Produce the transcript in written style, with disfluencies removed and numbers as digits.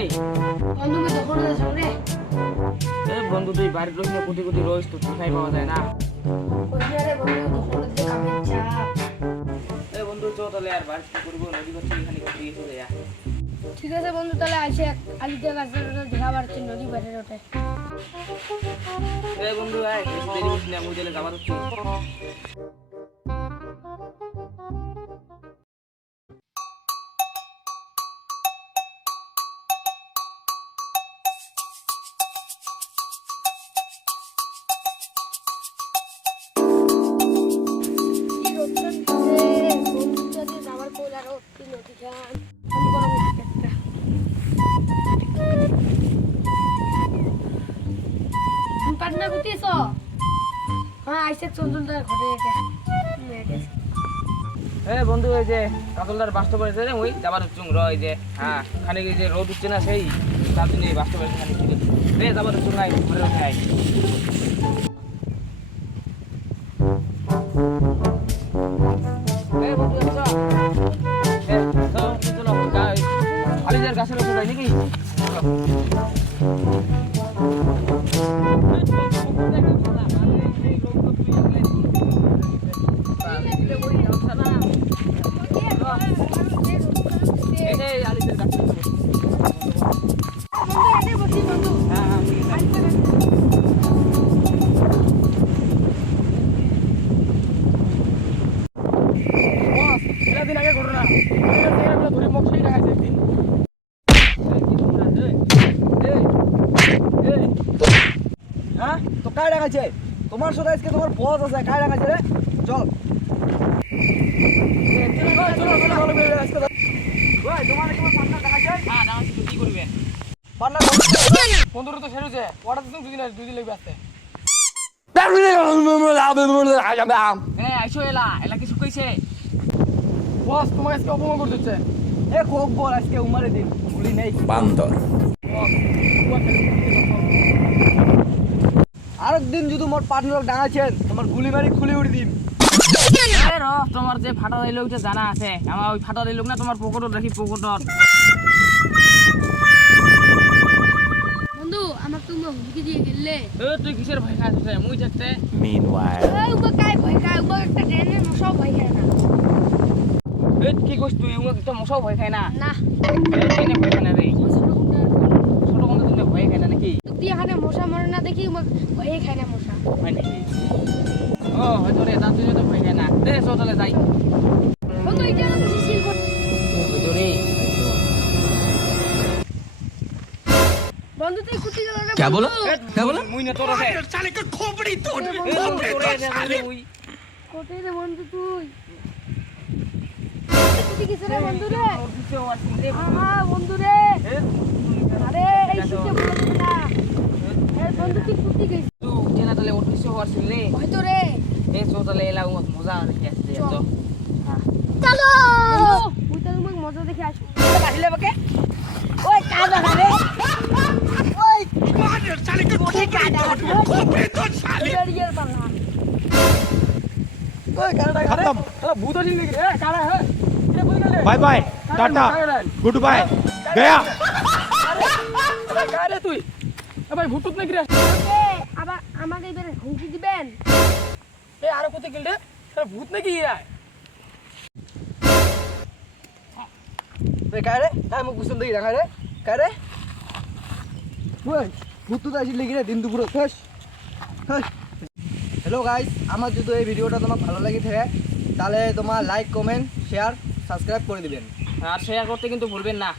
রে বন্ধু কে তখন সামনে এ বন্ধু তুই বাড়ির রইস না কোটি কোটি রইস তো ঠিকাই পাওয়া যায় না ওইখানে বন্ধু তখন যে কামের চাপ এ বন্ধু চল তাহলে আর বাড়ি কি করব নদী পাড়ে এখানে দিয়ে চলে যা ঠিক আছে বন্ধু তাহলে আসে আলিতে গাছের দেখা পাচ্ছি নদী পাড়ের ওঠে এ বন্ধু আয় বেশি দেরি করিস না মুই দিলে যাবার হচ্ছে পাটনা কুতিস হ্যাঁ আইসে চন্দনদার ঘরে এটা এ বন্ধু এই যে কাতলদার বাস্তব হয়েছে রে ওই যাবার হচ্ছে র এই যে হ্যাঁ খানিক এই যে রোদ উঠছে না সেই তার জন্য বাস্তব হয়েছে খানিক রে যাবার হচ্ছে নাই ঘরে উঠে আয় এ বন্ধু আচ্ছা এ চলো আলিজার গাছের উপর যাই নাকি তোমার সাথে আজকে তোমার বস আছে কায় রাখাছে রে চল আইসো এলা এলা কিছু কইছে বস তোমাকে আজকে অপমান করতেছে এ খুব বল আজকে উমারে দিন ভুলি নেই বান্দর আরেকদিন যদি মোর পার্টনার ডাঙাছেন তোমার গুলি মারি খুলে উড়ি দিন তোমার যে ফাটা দিল ওইটা জানা আছে আমার ওই ফাটা দিল না তোমার পকেটত রাখি পকেটত বন্ধু আমাক তুমি হুমকি দিয়ে গেলে তুই কিসের ভয় খাচ্ছিস মুই থাকতে meanwhile এই উবা কাই ভয় খায় উবা একটা ট্রেনের মশাও ভয় খায় না কি কইস তুই উমা একটা মশাও ভয় খায় না না কেনে ভয় খায় না রে ছোট কোন তুমি ভয় খায় না নাকি তুই এখানে মশা মরে না দেখি উবা ভয় খায় না মশা হয় নাকি ও হয়তো রে তার জন্য তো ভয় খায় না দে চলে যাই বন্ধু এটা না সিল কর হয়তো রে বন্ধু তুই কুটি গেল রে क्या बोला क्या बोला মুই না তোর আছে साले का खोपड़ी तोड़ কোটে রে বন্ধু তুই কুটি গেছে রে বন্ধু রে বন্ধু রে আরে এই শীতে বন্ধু না এই বন্ধু তুই কুটি গেছিস তুই জানা তাহলে অফিসে হওয়ার রে হয়তো রে এই চো তাহলে এলা মজা দেখি আসছে তো হ্যাঁ চলো ওই তো তোমাকে মজা দেখে আসবো আসলে বাকে ওই কাদা রে ওই साले का खोपड़ी तोड़ साले রিয়ার পালা ওই কানাডা खत्म ভূত আছে নাকি রে কানা হে এ কই গেলে bye bye tata goodbye गया আরে কারে তুই এ ভাই ভূত নাকি রে আবার আমাকে এবারে হুমকি দিবেন এ আরে কোথায় গেল রে আরে ভূত নাকি রে রে কারে তাই মুখ বুঝতে দেখি রাখা রে কারে ওই ভূত তো আসি লিখি রে দিন দুপুর শেষ হ্যালো গাইস আমার যদি এই ভিডিওটা তোমার ভালো লাগে থাকে তাহলে তোমার লাইক কমেন্ট শেয়ার সাবস্ক্রাইব করে দিবেন আর শেয়ার করতে কিন্তু ভুলবেন না